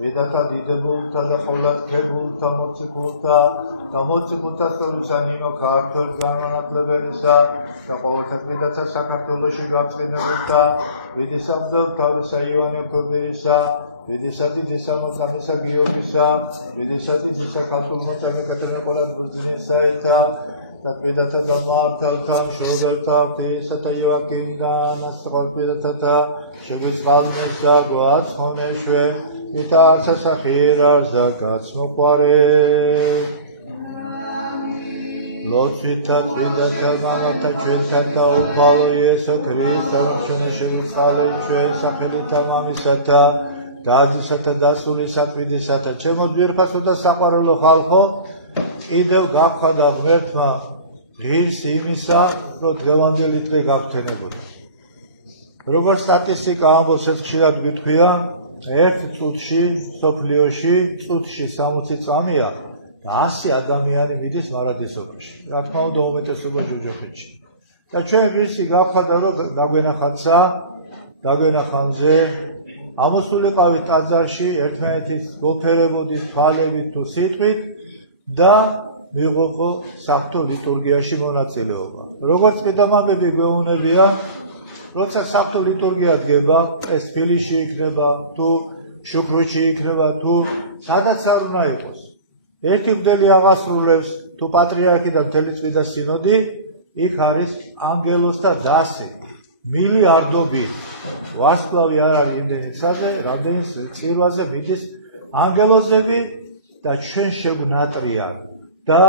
Vedata didebulta da xolat kebulta motsikulta da motsikulta solusanino kartol garmanatlevelisa da qoltas vedata საქართველოში გამწმინდებულთა ვედისაბდო თავისა ივანე კობირისა ვედისათი დისამოწამისა გიორგისა ვედისათი დისა ქართულმოწამე ეკატერინე ყოლადურძინესაითა და vedata da მართალთა მშობელთა ღვთისათა იოაკიმდა ნასწორფედათა შეგვიწყალნეს და გვაცხონეშვე Itața sahirar zagat smoqare Lotsvitat vidata manata chvetata upalo Yesu Krista rokshuneshevitsale chven sakhelita mamisata dadisata dasulisat vidisata chemod virfasota საყვარელო ხალხო კიდევ გავხადა ღმერთმა ღირს იმისა რომ დღევანდელი დღე გაგთენებოდა როგორ სტატისტიკა ამბობს ეს ხშირად გითხვია ერთ წუთში სოფლიოში წუთში 60 წამია და 100 ადამიანი მიდის მარადისობაში. რა თქმა უნდა უმეტესობა ჯოჯოხეთში. და ჩვენ ვისი გავხადა რომ დაგვენახაცა, დაგვენახანზე ამოსულიყავით ტაძარში ერთმანეთის გოფერებოდით თვალებით თუ სიტყვით და მიიღო საღვთო ლიტურგიაში მონაწილეობა. როგორც ყიდამაბები გვეუბნებიან როცა საღვთო ლიტურგია დგება, ეს თბილისში იქნება, თუ შუქრუთში იქნება, თუ სადაც არ უნდა იყოს. ერთი მღვდელი აღასრულებს, თუ პატრიარქი და მთელი წმინდა სინოდი, იქ არის ანგელოზთა დასი, მილიარდობით. ვარსკვლავი არ არის იმდენი ცაზე, რამდენი წირვაზე მიდის ანგელოზები და ჩვენ შეგვნატრიან და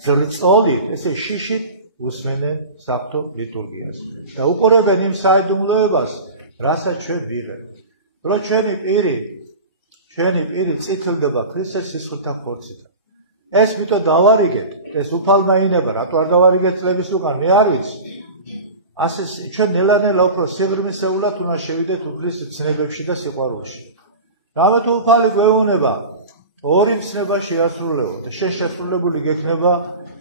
ზრწოლით, ესე შიშით უსმენენ საღვთო ლიტურგიას და უყურებენ იმ საიდუმლოებას, რასაც ჩვენ ვიღებთ. რომ ჩვენი პირი წითლდება ქრისტეს სისხლთა ხორციდან. ეს მითო დავარიგეთ, ეს უფალმა ინება, რატო არ დავარიგეთ წლების უკან, მე არ ვიცი. ასე ჩვენ ნელა-ნელა უფრო სიღრმისეულად უნდა შევიდეთ უფლის ცნებებში და სიყვარულში. რამე თუ უფალი გვეუბნება, ორი მცნება შეასრულეო და შენ შესრულებული გექნება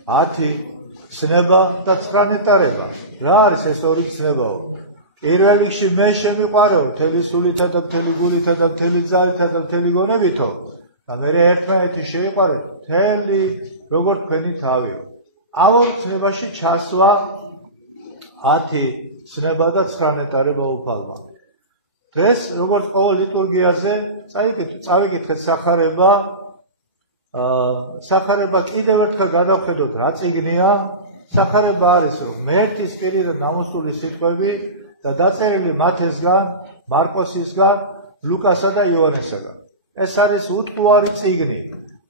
10 ცნება და 9 ნეტარება. რა არის ეს ორი ცნებაო? პირველ რიგში მე შემიყვარეო მთელი სულითა და მთელი გულითა და მთელი ძალითა და მთელი გონებითო და მე ერთმანეთი შეიყვარეთ მთელი როგორ თქვენი თავიო. ავორ ცნებაში ჩასვლა 10 ცნება და 9 ნეტარება უფალმა. დღეს როგორც ყოველ ლიტურგიაზე წავიკითხეთ სახარება კიდევ ერთხელ გადავხედოთ რა წიგნია. სახარება არის რომ მერთის პირიდან დამოსული სიტყვები და დაწერილი მათესგან, მარკოსისგან, ლუკასა და იოანესგან. ეს არის უტყუარი წიგნი,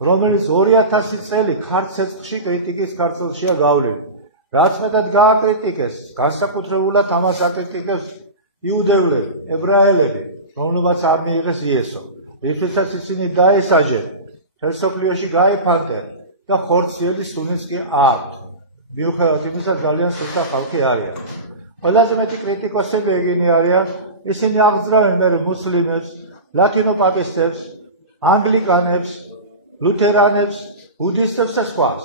რომელიც 2000 წელი ქართლში კრიტიკის ქართლშია გავლილი. რაც მეტად გააკრიტიკეს, განსაკუთრებულად ამას აკრიტიკებს იუდევლები, ებრაელები, რომლებაც არ მიიღეს იესო. რითაც ისინი დაესაჯენ, მსოფლიოში გაიფანტენ და ხორციელი სუნიც კი აქვთ. მიუხედავად იმისა, ძალიან სუსტა ხალხი არიან. ყველაზე მეტი კრიტიკოსები ეგენი არიან, ისინი აღძრავენ მე მუსლიმებს, ლათინოპაპისტებს, ანგლიკანებს, ლუთერანებს, ბუდისტებს და სხვას.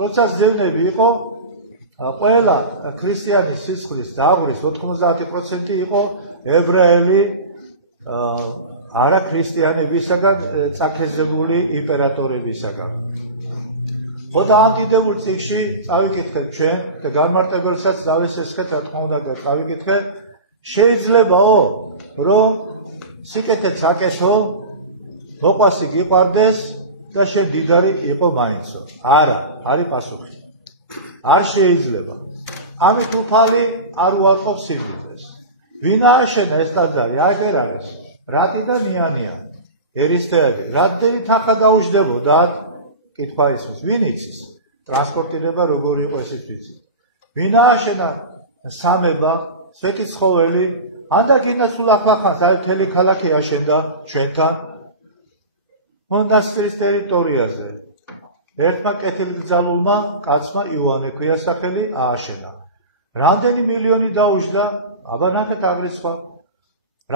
როცა ზევნები იყო, ყველა ქრისტიანის სისხლის დაღვრის 90% იყო ებრაელი არა ქრისტიანებისაგან წაქეზებული იმპერატორებისაგან. ხოდა ამ დიდებულ წიგნში წავიკითხეთ ჩვენ და განმარტებელსაც დავესესხეთ, რა თქმა უნდა და წავიკითხეთ, შეიძლებაო რომ სიკეთეც აკეთო, მოყვასი გიყვარდეს და შენ დიდარი იყო მაინცო. არა, არის პასუხი. არ შეიძლება. ამით უფალი არ უარყოფს სიმდიდრეს. ვინ ააშენა ეს ტაძარი? აგერ არის. რატი და ნიანია. ერისთეები. რამდენი თანხა დაუჯდებოდა? კითხვა ისმის. ვინ იცის? ტრანსპორტირება როგორი იყო ესეც ვიცი. ვინ ააშენა სამება, სვეტიცხოველი, ანდა გინდა სულ ახლა აი მთელი ქალაქი აშენდა ჩვენთან მონასტრის ტერიტორიაზე. ერთმა კეთილგზალულმა კაცმა იოანე ქვია სახელი ააშენა. რამდენი მილიონი დაუჯდა? აბა ნახეთ აგრეთ სხვა.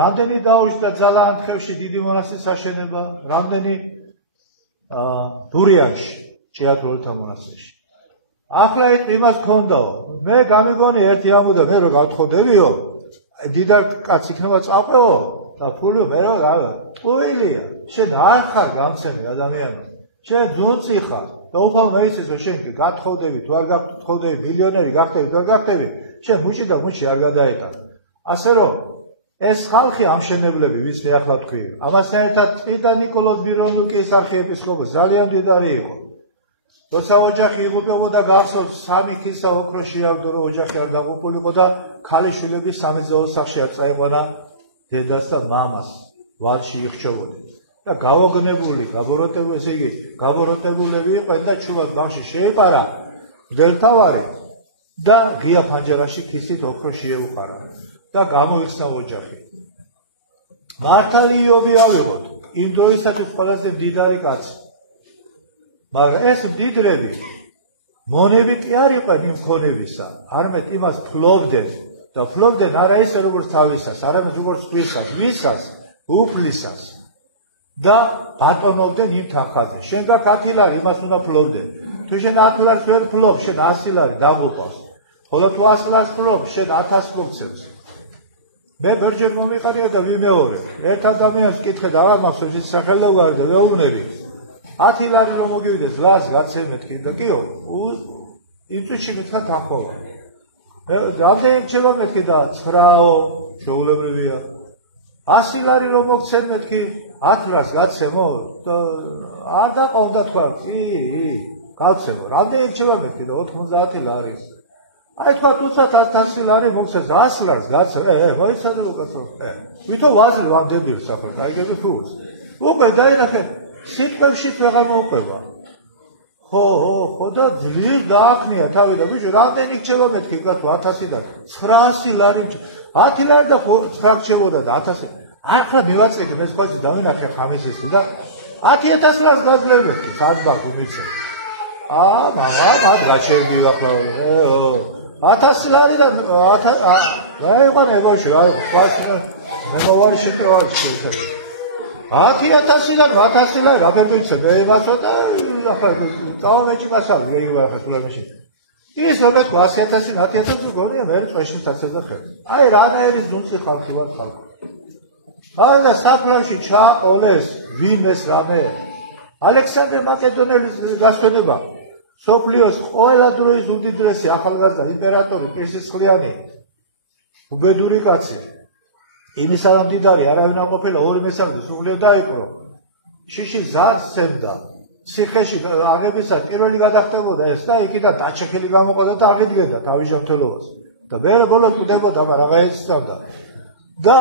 რამდენი დაუჯდა ძალაანთხევში დიდი მონასტრის აშენება, რამდენი დურიანში, ჭიათურელთა მონასტერში. ახლა იმას გქონდაო მე გამიგონი ერთი ამოდა მე რო გავთხოვდებიო დიდარ კაც იქნება წავყევო და ფულიო მე რო ტყუილია შენ არ ხარ გამცემი ადამიანი შენ ძუნწი ხარ და უფალ მეიცეს რომ შენ გათხოვდები თუ არ გათხოვდები მილიონერი გახდები თუ არ გახდები შენ მუჭი და მუჭი არ გადაეტან ასე რომ ეს ხალხი ამშენებლები ვის მე ახლა თქვი ამასთან ერთად წმინდა ნიკოლოზ ბირონუკის არქიეპისკოპოსი ძალიან მდიდარი იყო როცა ოჯახი იღუპებოდა გახსოვს 3 ქისა ოქროში ავდო რომ ოჯახი არ დაღუპულიყო და ქალიშვილები სამეძაო სახლში არ წაიყვანა დედას და მამას ვარში იხჩებოდნენ და გავოგნებული გაბოროტებული ესე იგი გაბოროტებულები იყვნენ და ჩუბად ბავში შეეპარა მდელთავარი და ღია ფანჯარაში ქისით ოქროში ეუყარა და გამოიხსნა ოჯახი მართალი იობი ავიღოთ იმ დროისათვის ყველაზე მდიდარი კაცი მაგრამ ეს მდიდრები მონები კი არ იყვნენ იმ ქონებისა არამედ იმას ფლობდნენ და ფლობდნენ არა ისე როგორც თავისას არამედ როგორც ვისას ვისას უფლისას და ბატონობდნენ იმ თანხაზე შენ გაქვს 10 ლარი იმას უნდა ფლობდე თუ შენ 10 ლარს ვერ ფლობ შენ 100 ლარი დაღუპავს ხოლო თუ 100 ლარს ფლობ შენ 1000 მოგცემს მე ბერჯერ მომიყარია და ვიმეორე ერთ ადამიანს კითხე და აღარ მახსოვს ის სახელოვანი და ვეუბნები 10 ლარი რომ მოგივიდეს ლას გაცემეთ კიდე კიო იწვიში მითხრა თანხმობა რამდენი ჩება მეთქი და 9-ო შეულებრივია 100 ლარი რომ მოგცემ მეთქი 10 ლარს გაცემო და არ დაყავდა თქვა კი გავცემო რამდენი ჩება მეთქი და 90 ლარი აი თქვა თუცად 100 ლარი მოგცემ 100 ლარს გაცემ მოიცადე უკაცო ვითო ვაზრი ვამდები საფრ აიგები ფულს უკვე დაინახე სიტყვებში ვეღარ მოუყვება ხო და ძლივ დაახნია თავი და ბიჭო რამდენი რჩება მეთქი კაცო 1000-დან 900 ლარი 10 ლარი და 9 რჩებოდა და 1000 ახლა მივაწეკე მე სხვა ის დავინახე ხამისისი და 10000 ლარს გაძლევებდი ხაზბაგ უმიცე მათ გაჩერდი ახლა 1000 ლარი და 1000 რა იყო ნებოში აი ხვალში მე მოვარი შეკრავარი შეიძლება 10000-დან 1000 ლარი რაფერ მივცეთ იმასო და ახლა დავამეჭი მასალი ეგ ახლა სულამში ის როგორც 100000 10000 გორია მე წვეში საცეზე ხერს აი რანაირი ზუნცი ხალხი ვარ ხალხი აი და საფრანგში ჩააყოლეს ვინმეს რამე ალექსანდრე მაკედონელის გასვენება სოფლიოს ყველა დროის უდიდესი ახალგაზრდა იმპერატორი პირსისხლიანი უბედური კაცი იმის არ მდიდარი არავინ არ ყოფილა 2/3 სულიო დაიპყრო შიში ზარს სცემდა ციხეში აღებისა პირველი გადახდებოდა ეს და იქიდან დაჩეხილი გამოყოდა და აღიდგენდა თავის ჯანმრთელობას და მე ბოლოს კვდებოდა მაგრამ აეცავდა და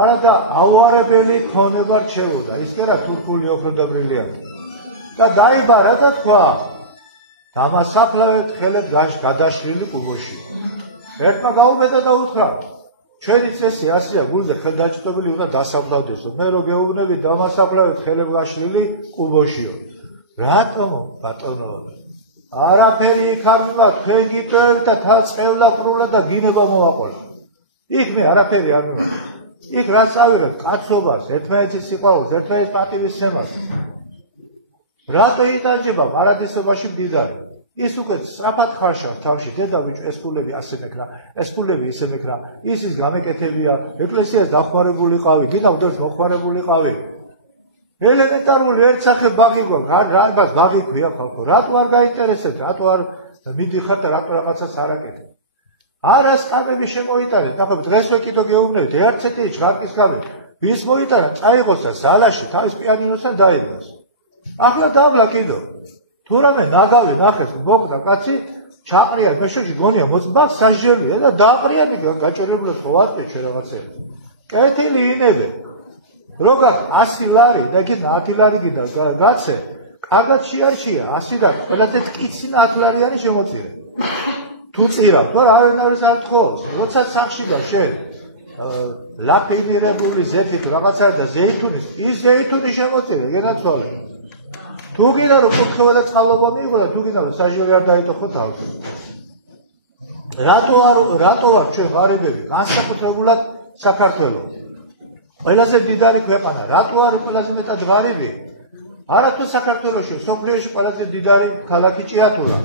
არა და აუარებელი ქონება რჩებოდა ის კი რა თურქული ოქრო და ბრილიანტი და დაიბარა და თქვა დამასაფლავეთ ხელებს გადაშლილი კუბოში ერთმა გაუბედა და უთხრა ჩვენი წესი ასეა გულზე ხელდაჭრილი უნდა დასაფლავდესო მე რო გეუბნები დამასაფლავეთ ხელებს გაშლილი კუბოშიო რატომ ბატონო არაფერი ქართლა თქვენ გიტოვებთ და თალწევლა პრულა და გინება მოაყოლა იქ მე არაფერი არ მივაყოლე იქ რა წავიღეთ კაცობას ერთმანეთის სიყვარულს ერთმანეთის პატივისცემას რატო იტანჯება პარადისობაში მდიდარი ის უკვე სწრაფად ხარშავს თავში დედაბიჭო ეს ფულები ასე მეკრა ეს ფულები ისე მეკრა ის გამეკეთებია ეკლესიას დახმარებული ყავი გინავდებს მოხმარებული ყავი ელემენტარული ერთხელ ბაღი გვაქვს რაბას ბაღი ქვია ხალხო რატო არ გაინტერესებს რატო არ მიდიხართ და რატო რაღაცას არ აკეთებ არა სტაბები შემოიტანეთ ნახეთ დღესვე კიდო გეუბნებით ერთ-ერთი ჟღაკის გავი ვის მოიტანა წაიღოს და ზალაში თავის პიანინოსთან დაიგდას ახლა დავლა კიდო თუ რამე ნაგავი ნახეს მოკდა კაცი ჩაყრია მეშოში გონია მოწბაქ საჟელია და დააყრიანი გაჭერებულად ხო ვარკეჩე რაღაცები კეთილი ინები როგა 100 ლარი და კი 10 ლარი კიდე გაცე კარგად შეარჩია 100-დან ყველაზე ტკიცი 10 ლარიანი შემოწირე თუ წირა თუ არავის არ თხოვს როცა სახში და შენ ლაფინირებული ზეთით რაღაცა და ზეითუნის ის ზეითუნი შემოწირე გენაცვალე თუ გინდა რომ კურთხევა და წყალობა მიიღო და თუ გინდა რომ საჟიორი არ დაიტოხო თავს რატო ვარ ჩვენ ღარიბები განსაკუთრებულად საქართველოს ყველაზე დიდარი ქვეყანა რატო არის ყველაზე მეტად ღარიბი არა თუ საქართველოში სოფლიოში ყველაზე დიდარი ქალაქი ჭიათურა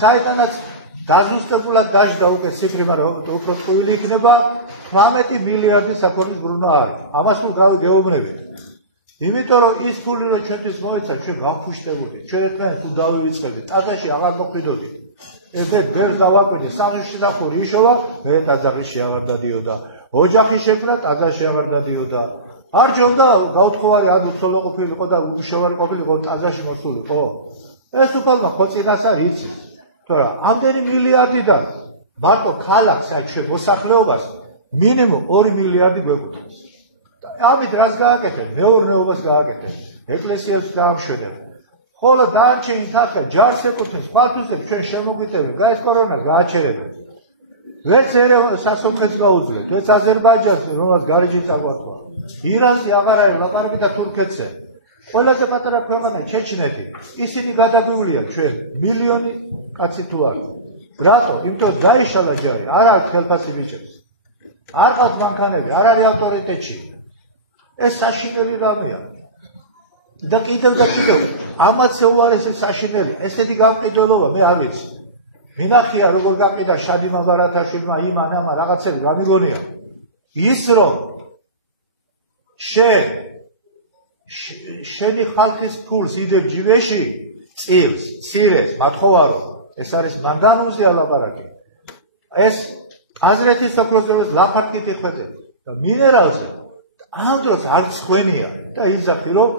საიდანაც დაზუსტებულად დაждდა უკვე ციფრი, მაგრამ უფრო ტყუილი იქნება 18 მილიარდი საქონლის ბრუნვა არის. ამას გეუბნებით. იმიტომ რომ ის ფული რომ ჩვენთვის მოეცა, ჩვენ გავფუშტებოდით. ჩვენ ერთმანეთს თუ დავივიწყებდით, ტაძარში აღარ მოხვიდოდით. მე ბერს დავაკვირდი, სამში დახური იშოვა, მე ტაძარში აღარ დადიოდა. ოჯახი შექმნა, ტაძარში აღარ დადიოდა. არ ჯობდა გაუთხოვარი ან უცხოლო ყოფილიყო და უშოვარი ყოფილიყო ტაძარში მოსულიყო. ეს უფალმა ხო წინასა იცის. თორემ ამდენი მილიარდიდან მარტო ქალაქს აქ მოსახლეობას მინიმუმ 2 მილიარდი გვეკუთვნის. ამით რაც გააკეთეთ, მეურნეობას გააკეთეთ, ეკლესიებს გაამშვენებთ. ხოლო დანარჩენი თანხა ჯარს ეკუთვნის, ხვალთუს ჩვენ შემოგვიტევენ, გაეს კორონას გააჩერებენ. ვერც სასოფლეს გაუძლევთ, ვერც აზერბაიჯანს, რომელსაც გარეჯი წაგვართვა. ირანზე აღარ არის ლაპარაკი და თურქეთზე. ყველაზე პატარა ქვეყანა ჩეჩნეთი, ისინი გადაგვივლიან ჩვენ მილიონი კაცი თუ არის. რატო? იმიტომ დაიშალა ჯარი, არ აქვს ხელფასი ბიჭებს. არ ყავთ მანქანები, არ არის ავტორიტეტში. ეს საშინელი რამეა. და კიდევ ამაც უარესი საშინელი, ესეთი გამყიდველობა მე არ ვიცი. მინახია როგორ გაყიდა შადიმა ბარათაშვილმა იმან ამა რაღაცები გამიგონია. ის რომ შენი ხალხის ფულს იდებ ჯიბეში, წილს, ცირეს, მათხოვარო, ეს არის მანგანუმზე ალაპარაკი. ეს აზრეთის სოფლოს ლაფარკით იხვედებ და მინერალზე ამ დროს არ ცხვენია და იძახი რომ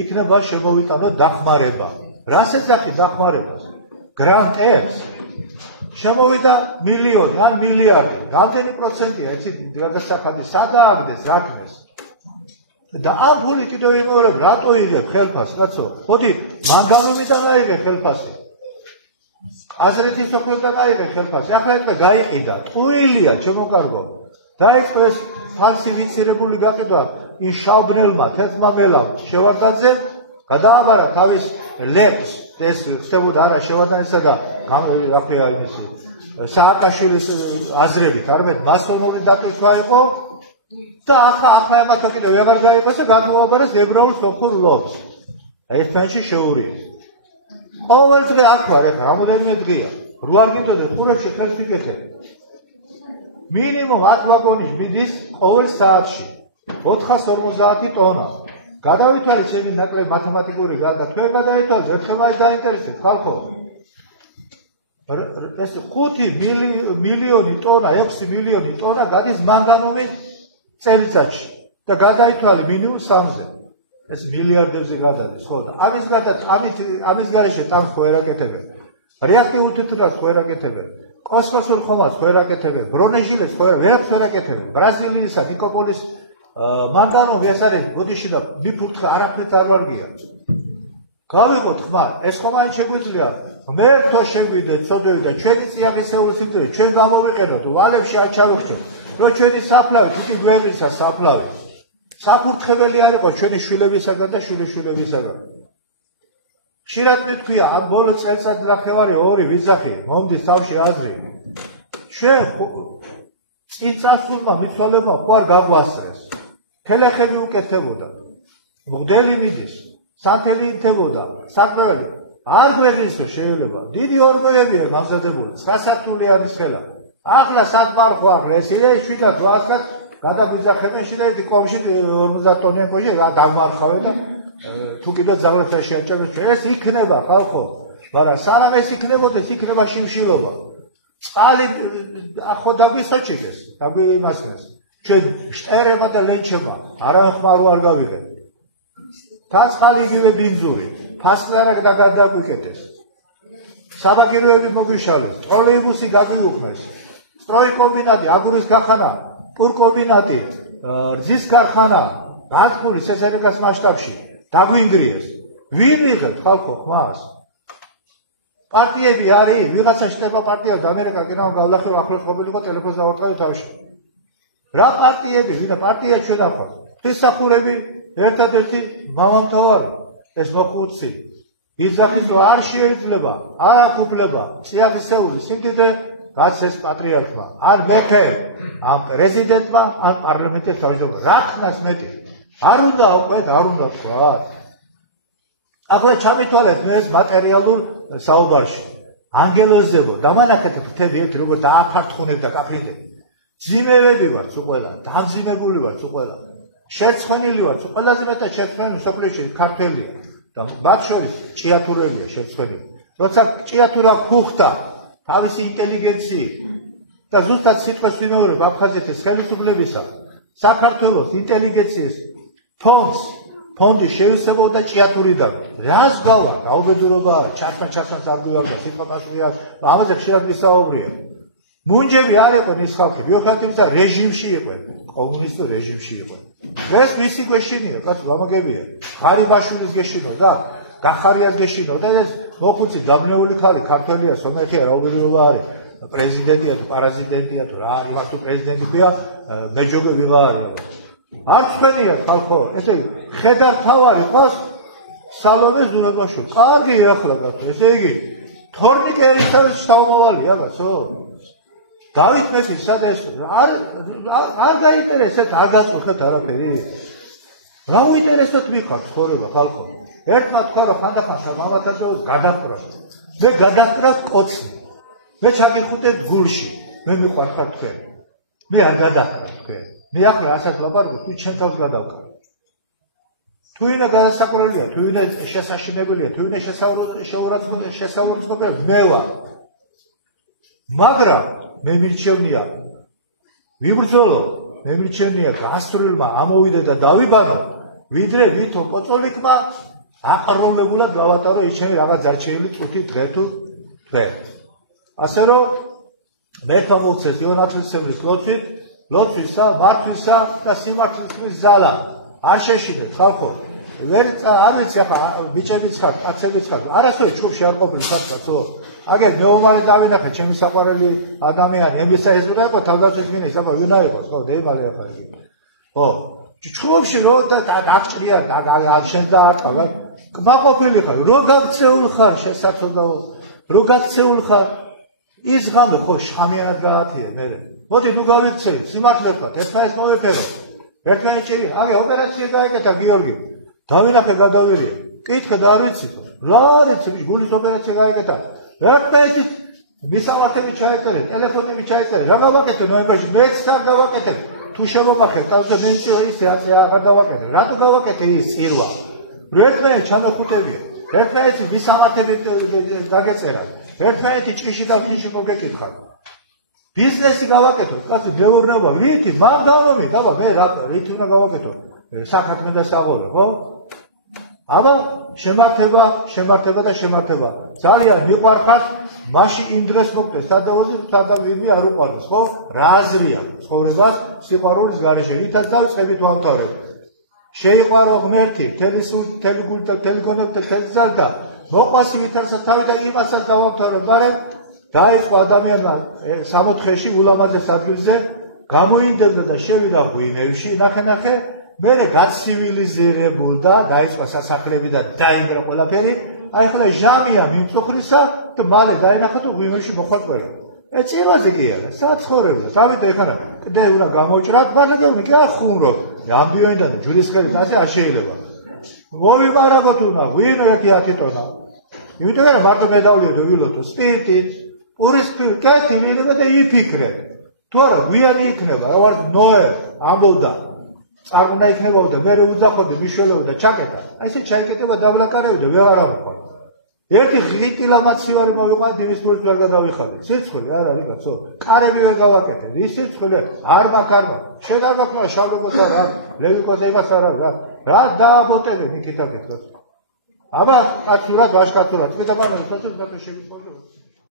იქნება შემოვიტანო დახმარება. რას ეძახი დახმარებას? გრანტებს შემოვიდა მილიონი ან მილიარდი. რამდენი პროცენტია იცით გადასახადი სადააგდეს რაკმეს? და ამ ფული კიდევ იმეორებ რატო იღებ ხელფასს, კაცო? მოდი მანგანუმიდან აიღე ხელფასი. აზრეთის სოფლოდან აიღე ხელფასი. ახლა ეთქვა გაიყიდა. ტყუილია ჩემო კარგო. დაიწყო ეს ფალსიფიცირებული გაყიდვა იმ შავბნელმა თეთრმა მელამ შევარდაძე გადააბარა თავის ლეპს ეს ხდებოდა არა შევარდანისა და რა ქვია იმისი სააკაშვილის აზრებით არამედ მასონური დატვირთვა იყო და ახლა ემათა კიდევ ვეღარ გაიყოს და გადმოაბარეს ებრაულ სოფლურ ლობს. ერთმანეთში შეურიეს. ყოველ დღე აქ ვარ ეხლა რამოდენიმე დღეა. რო არ გიტოდე ყურებში ხელს ვიკეთებ. მინიმუმ 10 ვაგონი მიდის ყოველ საათში 450 ტონა. გადავითვალეთ ჩემი ნაკლები მათემატიკური გადა თქვენ გადაითვალეთ ერთხელ მაინც დაინტერესეთ ხალხო. ეს 5 მილიონი ტონა, 6 მილიონი ტონა გადის მანგანუმის წელიწადში და გადაითვალე მინიმუმ 3-ზე. ეს მილიარდებზე გადადის, ხო და ამის გარეშე ტანკს ხო ერაკეთებენ. რეაქტიულ თვითონაც ხო ერაკეთებენ. კოსმოსურ ხომას ხო ერაკეთებენ. ბრონეჟილეს ხო ვერაფერს ერაკეთებენ. ბრაზილიისა ნიკოპოლის მანგანუმი ეს არის ბოდიში და მიფურთხე არაფერს არ ვარგია. გავიგოთ ხმა, ეს ხომ აი შეგვიძლია მე თო შეგვიდეთ, ცოდვები და ჩვენი წიაღისეული სიმდიდრე ჩვენ გამოვიყენოთ, ვალებში არ ჩავიხსნათ, რომ ჩვენი საფლავი თითი გვერდისა საფლავი საფურთხებელი არ იყოს ჩვენი შვილებისაგან და შვილიშვილებისაგან. ხშირად მეთქვია, ამ ბოლო წელიწად ნახევარი 2 ვიზახი მომდის თავში აზრი. ჩვენ წინწასულმა მიცვალებმა ხო არ გაგვასწრეს. ხელახები უკეთებოდა. მღვდელი მიდის, სანთელი ინთებოდა, საკმეველი არ გვერდის რომ შეიძლება. დიდი ორმოებია გამზადებული, 9 სართულიანი ხელა. ახლა სადმარხო ახლა ეს იდეა 7-8 გადაგვიძახებენ შეიძლება კომში 50 ტონიან კოშე დაგმარხავენ და თუ კიდე ძალებთან შეაჭერებს ეს იქნება ხალხო. მაგრამ სანამ ეს იქნებოდეს იქნება შიმშილობა. წყალი ახო დაგვისაჩით ეს, დაგვიმასნეს. ჩვენ შტერება და ლენჩება, არავინ ხმარო არ გავიღებ. თაცხალი იგივე ბინძური, ფასლარა გადაგვიკეთეს. საბაგიროები მოგვიშალეს, ტროლეიბუსი გაგვიუხმეს. სტროიკომბინატი, აგურის ქარხანა, პურკომბინატი, რძის ქარხანა, განხული სესერიკას მასშტაბში დაგვინგრიეს. ვინ ვიღებთ ხალხო ხმას? პარტიები არის, ვიღაცა შტება პარტია და ამერიკა კინო გავლახე ახლოს ყოფილიყო ტელეფონს ავარტყავი თავში. რა პარტიები, ვინა პარტია ჩვენ ახვალ. ღვთისმსახურები ერთადერთი მამამთავარი ეს მოხუცი. იძახის რომ არ შეიძლება, არ აკუფლება წიაღისეული სიმდიდრე რაც ეს პატრიარქმა, ან მეფე, ან პრეზიდენტმა, ან პარლამენტის თავმჯდომარე. რა ხნას მეტი? არ უნდა აყვეთ, არ უნდა თქვა. ახლა ჩამითვალეთ მე ეს მატერიალურ საუბარში. ანგელოზებო, დამანახეთ ფრთები ერთ როგორ დააფართხუნებ და გაფრინდებ. ძიმევები ვართ უყველა, დამძიმებული ვართ უყველა. შერცხვენილი ვართ, ყველაზე მეტად შერცხვენილი სოფლიოში ქართველია და მათ შორის ჭიათურელია შერცხვენილი. როცა ჭიათურა ქუხტა თავისი ინტელიგენციით და ზუსტად სიტყვის ვიმეორებ აფხაზეთის ხელისუფლებისა საქართველოს ინტელიგენციის ფონდი შევისებოდა ჭიათურიდან. რას გავა? გაუბედურობა, ჩასვან არ გვივალდა, სიტყვა პასუხი არ, ამაზე ხშირად ვისაუბრია. მუნჯები არ იყვნენ ის ხალხი, ბიოქრატიისა რეჟიმში იყვნენ, კომუნისტურ რეჟიმში იყვნენ. ეს მისი გვეშინია, კაცო, გამაგებია. ხარიბაშვილის გეშინო და გახარიას გეშინო და ეს მოხუცი დამნეული ხალი, ქართველია, სომეხია, რაუბედურობა არის. პრეზიდენტია თუ პარაზიდენტია თუ რა არის, იმას თუ პრეზიდენტი ქვია, მეჯოგე ვიღა არის. არც ხენია ხალხო, ესე იგი, ხედარ თავარი ყავს სალომე ზურაბაშვილი. კარგი ახლა კაცო, ესე იგი, თორნიკე ერისთავის შთამომავალია, კაცო. დავით მეფის სადეს არ გაინტერესებთ, არ გაწუხებთ არაფერი. რა უინტერესებთ მიყავთ ცხოვრება ხალხო. ერთმა თქვა რომ ხანდახან მამათაძეოს გადაყროს. მე გადაყრავს კოცი. მე ჩამიხუტებ გულში. მე მიყვარხარ თქვენ. მე არ გადაყრავს თქვენ. მე ახლა რასაც ლაპარაკობ, თუ ჩემ თავს გადავკარ. თუ ვინა გადასაკურველია, თუ ვინა შესაშინებელია, თუ ვინა შესაურაცხყოფელი, მე ვარ. მაგრამ მე მირჩევნია ვიბრძოლო, მე მირჩევნია გასწრილმა ამოვიდე და დავიბანო, ვიდრე ვითომ პოწოლიკმა აყროლებულად გავატარო ისინი რაღაც დარჩენილი წუთი დღე თუ დღე. ასე რომ მე თამოვცეს იონათლისმის ლოცვისა, მართვისა და სიმართლის ზალა. არ შეშინეთ ხალხო. არ ვიცი ახლა ბიჭებიც ხარ, კაცებიც ხარ. არასოდეს ჯგუფში არ ყოფილი ხარ კაცო. აგერ მეომარი დავინახე, ჩემი საყვარელი ადამიანი, ემბისა ესურა იყო თავდაცვის მინისტრი, აბა ვინ არის ხო, დეიმალე ახლა იგი. ხო, ჯგუფში რო და აღჭრია, შენ დაარტყა, კმაყოფილი ხარ, რო გაქცეულ ხარ, შესაძლოა, რო გაქცეულ ხარ, ის ღამე ხო შხამიანად გაათიე მე. მოდი ნუ გავიქცევით, სიმართლეებთან, ერთმანეთს მოვეფერო. ერთმანეთში, აგე ოპერაცია გაეკეთა გიორგი. დავინახე გადავირია. კითხე და არ ვიცი. რა არის ის გულის ოპერაცია გაეკეთა? ერთმანეთი მისამართები ჩაეწერე, ტელეფონები ჩაეწერე. რა გავაკეთე ნოემბერში? მეც არ გავაკეთებ. თუ შემომახეთ, თავზე მეცი ისე აღარ დავაკეთებ. რატო გავაკეთე ის წირვა? ერთმანეთი ჩამეხუტებია. ერთმანეთი მისამართები გაგეწერა. ერთმანეთი ჭიში და ხიში მოგეკითხა. ბიზნესი გავაკეთო, კაცი მეურნეობა, ვითი, მამ გამომი, აბა მე რითი უნდა გავაკეთო? სახათმე და საღორე, ხო? აბა შემართება და შემართება. ძალიან მიყვარხარ, მაშინ იმ დროს მოგდეს, სადავოზე სადავინი არ უყვარდეს, ხო? რა აზრია ცხოვრებას სიყვარულის გარეშე, ვითაც დავიწყებით ვამთავრებ. შეიყვარო ღმერთი, მთელი გულით, მთელი გონებით, მთელი ძალთა, მოყვასი ვითარცა თავიდან იმასაც დავამთავრებ, მაგრამ დაიწყო ადამიანმა 60-ში ულამაზეს ადგილზე გამოინდებდა და შევიდა ღვინევში, ნახე, მერე გაცივილიზირებულდა, დაიწყო სასახლები და დაინგრა ყველაფერი, აი ხლა ჟამია მიმწუხრისა და მალე დაინახა თუ ღვინევში მოხდა ყველა. წირვაზე კი არა, საცხოვრებელად. დავიდა ეხლა კიდე უნდა გამოჭრათ, მაგრამ კი არ ხუმრობ. ამბიონიდან და ჯვრის ხელით ასე არ შეიძლება. მოვიმარაგოთ უნდა, ღვინო 1-10 ტონა. იმიტომ რომ მარტო მედავლიო ვილოტო, სპირტით, პურის კაცი ვინებდა და იფიქრე. თუ არა გვიანი იქნება, რა ვარ ნოე ამბობდა. წარღვნა იქნებოდა, მე უძახოდი მიშველებოდა ჩაკეტა. აი ესე ჩაიკეტება დაბლაკარებდა, ვეღარ ამოხვალ. ერთი ღიტილამაციარი მოვიყვანეთ, იმის პურის ვერ გადავიხადე. სიცხული არ არის კაცო. კარები ვერ გავაკეთე. ის სიცხული არ მაქვს. შენ არ მაქვს შავლობოთა რა, ლევიკოთა იმას არ არის რა. რა დააბოტებენ იქითაკეთ კაცო. აბა აცურად ვაშკაცურად. კიდე მაგრამ საწოლ გათო შევიწყო.